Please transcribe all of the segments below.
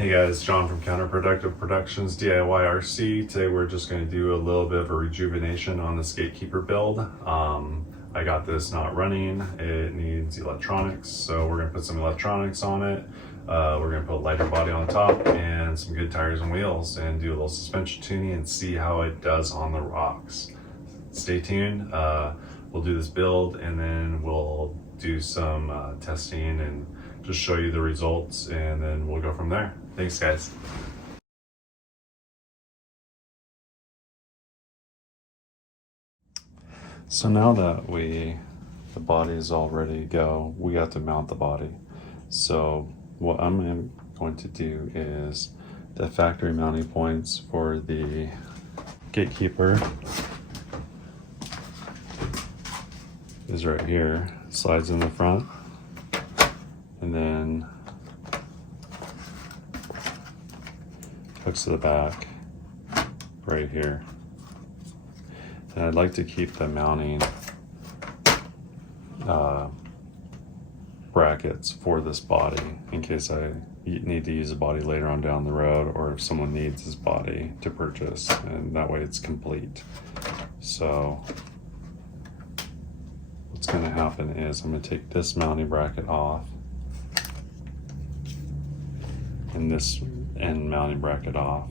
Hey guys, John from Counterproductive Productions DIY RC. Today we're just going to do a little bit of a rejuvenation on this Gatekeeper build. I got this not running, it needs electronics, so we're going to put some electronics on it. We're going to put a lighter body on top and some good tires and wheels and do a little suspension tuning and see how it does on the rocks. Stay tuned. We'll do this build and then we'll do some testing and just show you the results, and then we'll go from there. Thanks guys. So now that the body is all ready to go, we have to mount the body. So what I'm going to do is the factory mounting points for the Gatekeeper is right here, slides in the front, and then hooks to the back right here. And I'd like to keep the mounting brackets for this body in case I need to use a body later on down the road, or if someone needs this body to purchase, and that way it's complete. So what's going to happen is I'm going to take this mounting bracket off and this end mounting bracket off,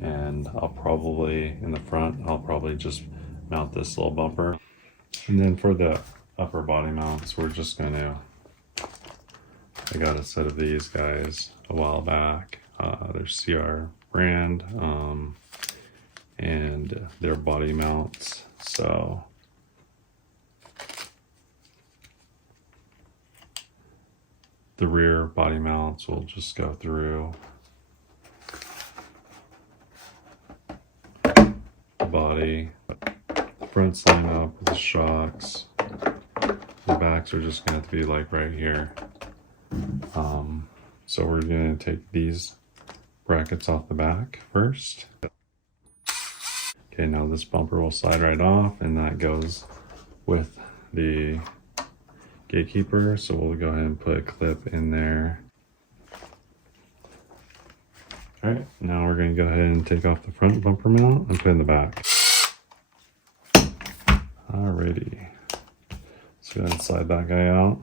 and I'll probably in the front I'll probably just mount this little bumper. And then for the upper body mounts, we're just going to, I got a set of these guys a while back. They're CR brand, and they're body mounts. So the rear body mounts will just go through the body. The fronts line up with the shocks. The backs are just going to be like right here. So we're going to take these brackets off the back first. Okay, now this bumper will slide right off, and that goes with the Gatekeeper. So we'll go ahead and put a clip in there. All right, now we're going to go ahead and take off the front bumper mount and put in the back. Alrighty, so go ahead and slide that guy out.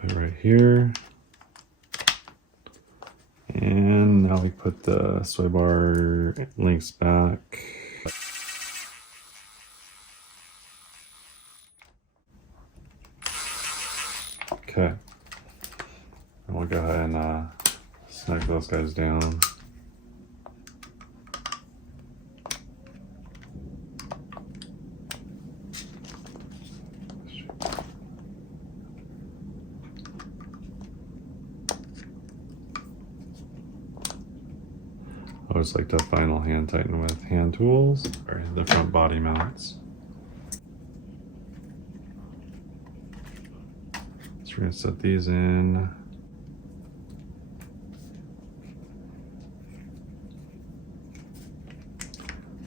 Put it right here. And now we put the sway bar links back. Okay, and we'll go ahead and snug those guys down. I always like to final hand tighten with hand tools, or the front body mounts. So we're going to set these in.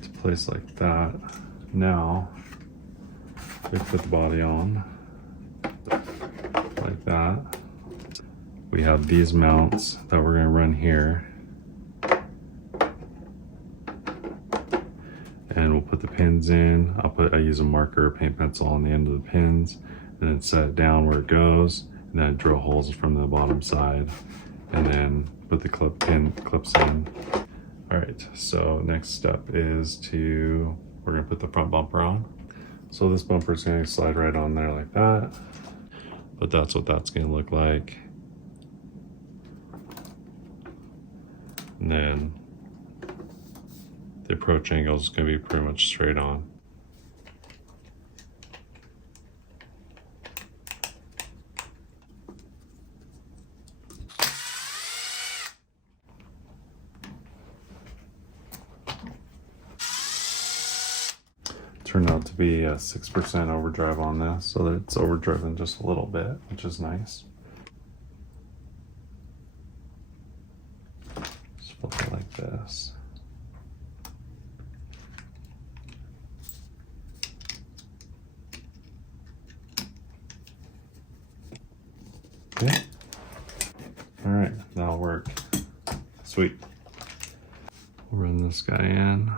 To place like that. Now, we put the body on like that. We have these mounts that we're going to run here. And we'll put the pins in. I use a marker or paint pencil on the end of the pins, and then set it down where it goes, and then drill holes from the bottom side, and then put the clips in. All right, so next step is we're gonna put the front bumper on. So this bumper is gonna slide right on there like that, but that's what that's gonna look like. And then the approach angle is going to be pretty much straight on. Turned out to be a 6% overdrive on this, so that it's overdriven just a little bit, which is nice. Just flip it like this. Sweet. We'll run this guy in.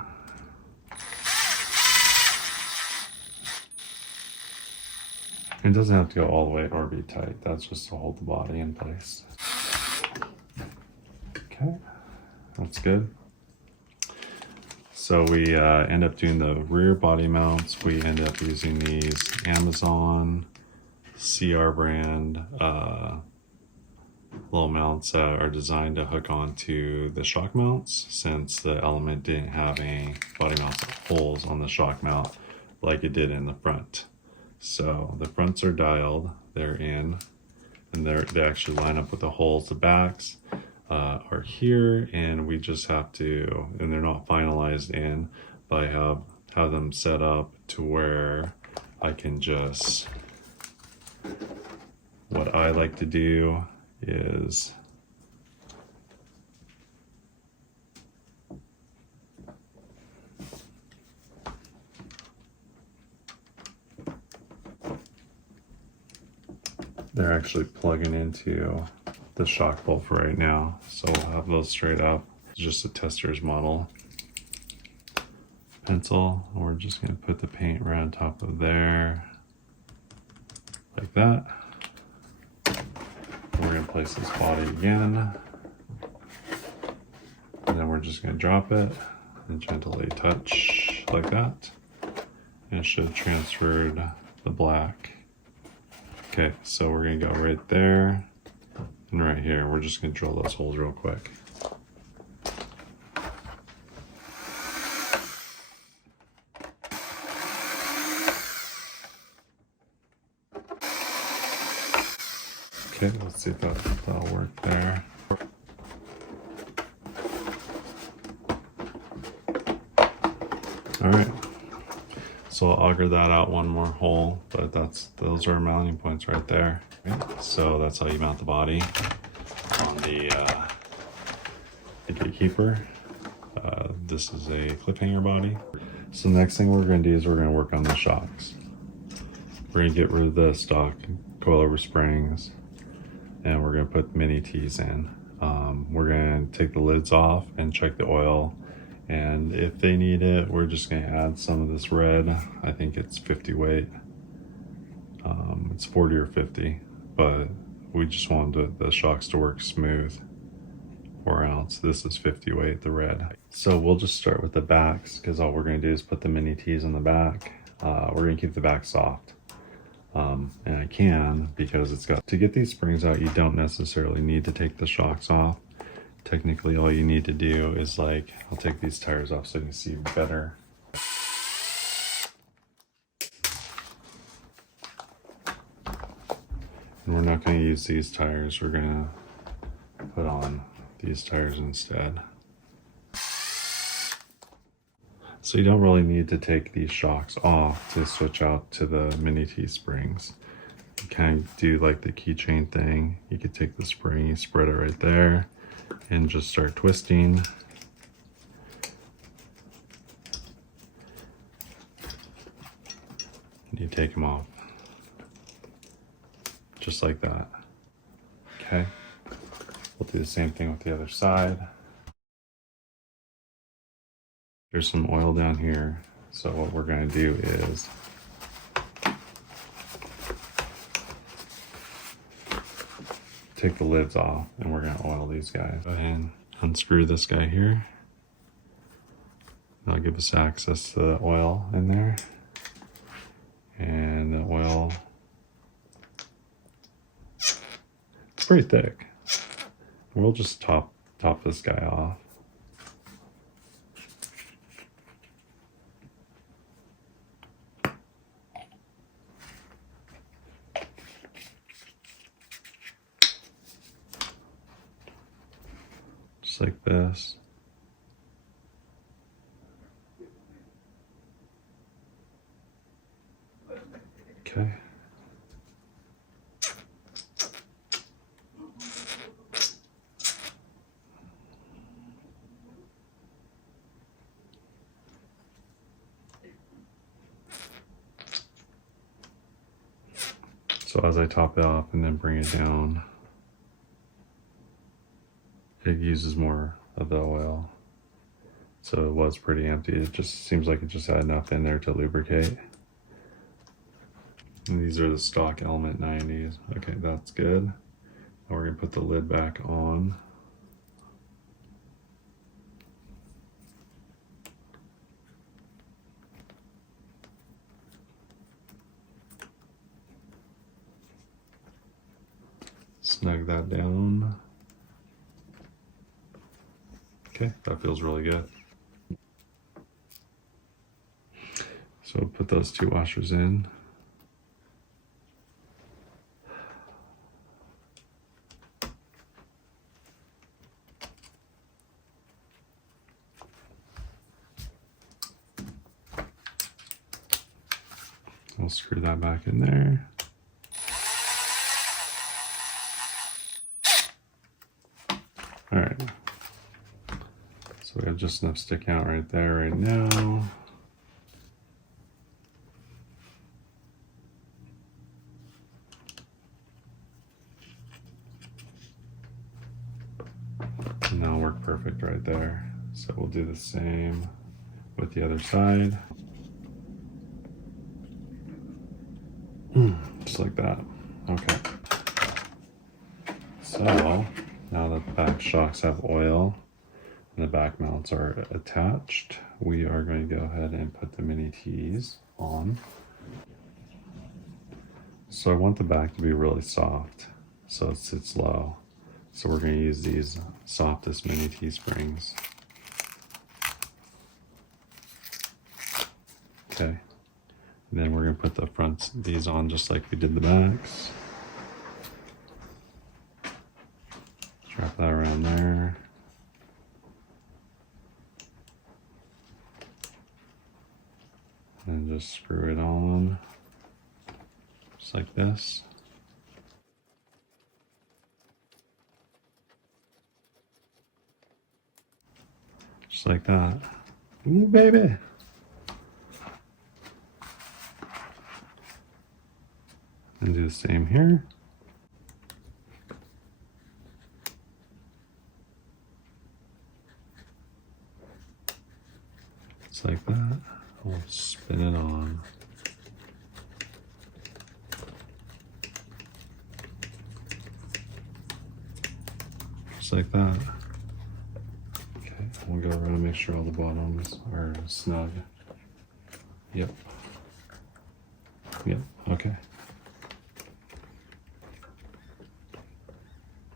It doesn't have to go all the way or be tight. That's just to hold the body in place. Okay, that's good. So we end up doing the rear body mounts. We end up using these Amazon CR brand little mounts that are designed to hook onto the shock mounts, since the Element didn't have any body mounts holes on the shock mount like it did in the front. So the fronts are dialed, they're in, and they actually line up with the holes. The backs are here, and we just have to, and they're not finalized in, but I have them set up to where I can just, what I like to do is they're actually plugging into the shock bolt for right now, so we'll have those straight up. It's just a tester's model pencil, and we're just going to put the paint right on top of there like that. We're going to place this body again, and then we're just going to drop it and gently touch like that, and it should have transferred the black. Okay, so we're going to go right there and right here. We're just going to drill those holes real quick. Okay, let's see if that'll work there. All right, so I'll auger that out one more hole, but those are mounting points right there. So that's how you mount the body on the Gatekeeper. This is a Cliffhanger body. So the next thing we're going to do is we're going to work on the shocks. We're going to get rid of the stock coilover springs, and we're going to put mini T's in. We're going to take the lids off and check the oil, and if they need it, we're just going to add some of this red. I think it's 50 weight. It's 40 or 50, but we just wanted the shocks to work smooth. 4 ounce. This is 50 weight, the red. So we'll just start with the backs, because all we're going to do is put the mini T's in the back. We're going to keep the back soft. And I can, because it's got, to get these springs out, you don't necessarily need to take the shocks off. Technically, all you need to do is, like, I'll take these tires off so you can see better. And we're not going to use these tires. We're going to put on these tires instead. So you don't really need to take these shocks off to switch out to the mini T springs. You kind of do like the keychain thing. You could take the spring, you spread it right there, and just start twisting. And you take them off. Just like that. Okay. We'll do the same thing with the other side. There's some oil down here. So what we're going to do is take the lids off, and we're going to oil these guys. Go ahead and unscrew this guy here. That'll give us access to the oil in there. And the oil, it's pretty thick. We'll just top this guy off. Just like this. Okay. So as I top it off and then bring it down, it uses more of the oil. So it was pretty empty. It just seems like it just had enough in there to lubricate. And these are the stock element 90s. Okay, that's good. Now we're gonna put the lid back on. Snug that down. Okay, that feels really good. So put those 2 washers in. We'll screw that back in there. All right. So we have just enough sticking out right there right now. And that'll work perfect right there. So we'll do the same with the other side. Just like that. Okay. So now that the back shocks have oil and the back mounts are attached, we are going to go ahead and put the mini T's on. So I want the back to be really soft, so it sits low. So we're going to use these softest mini T springs. Okay. And then we're going to put the fronts, these on just like we did the backs. Wrap that around there. And just screw it on, just like this. Just like that. Ooh, baby. And do the same here. Just like that. We'll spin it on. Just like that. Okay, we'll go around and make sure all the bottoms are snug. Yep. Yep, okay.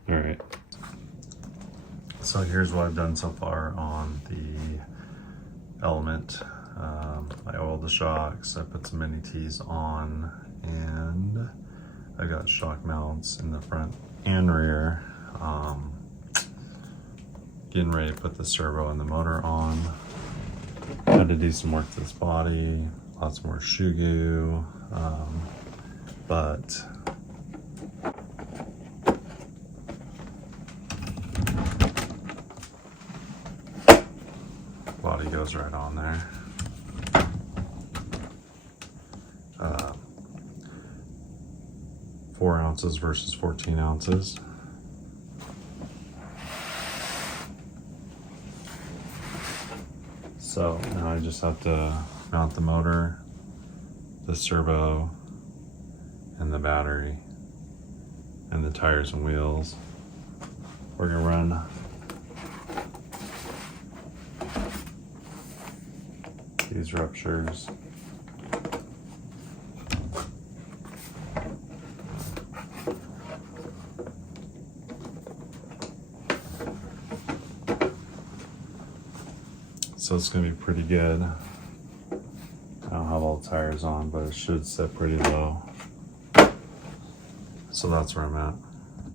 All right. So here's what I've done so far on the element. I oiled the shocks, I put some mini T's on, and I got shock mounts in the front and rear. Getting ready to put the servo and the motor on. Had to do some work to this body, lots more shoe goo, but body goes right on there. 4 ounces versus 14 ounces. So now I just have to mount the motor, the servo, and the battery, and the tires and wheels. We're gonna run these ruptures. So it's gonna be pretty good. I don't have all the tires on, but it should set pretty low. So that's where I'm at.